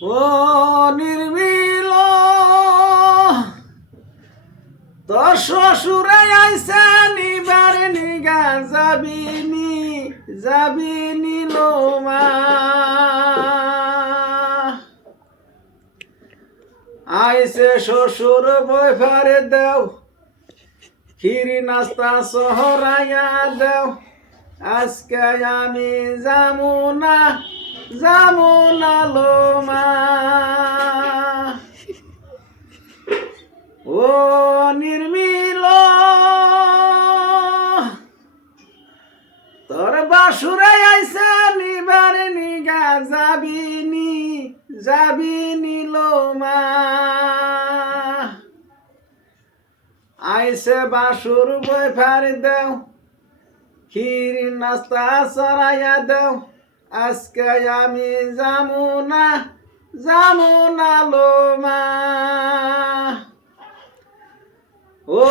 ও নির্মিল তোর শ্বশুরে আইসে নিবার নিগা যাবিনি লো মা আইসে শ্বশুর বই ফারে দেও খিরি নাস্তা সহরাইয়া দেও আজকে আমি যামু না লো মা ও নির্মিল তোর বাসুরে আইসে নিবার নিগা যাবিনি লো মা আইসে বাসুর বই ফারি দেও ক্ষীর নাস্তা সরাইয়া দেও আজকে আমি যামু না লো মা ও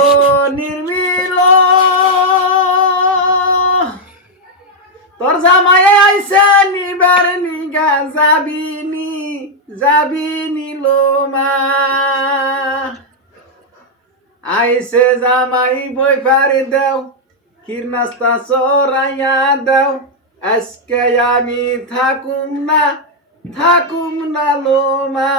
নির্মিল তোর জামাই আইসে নিবার নিগা যাবিনি লো মা আইসে জামাই বই ফারি দেও ক্ষীর নাস্তা সরাইয়া দেও আজকে আমি থাকুম না লো মা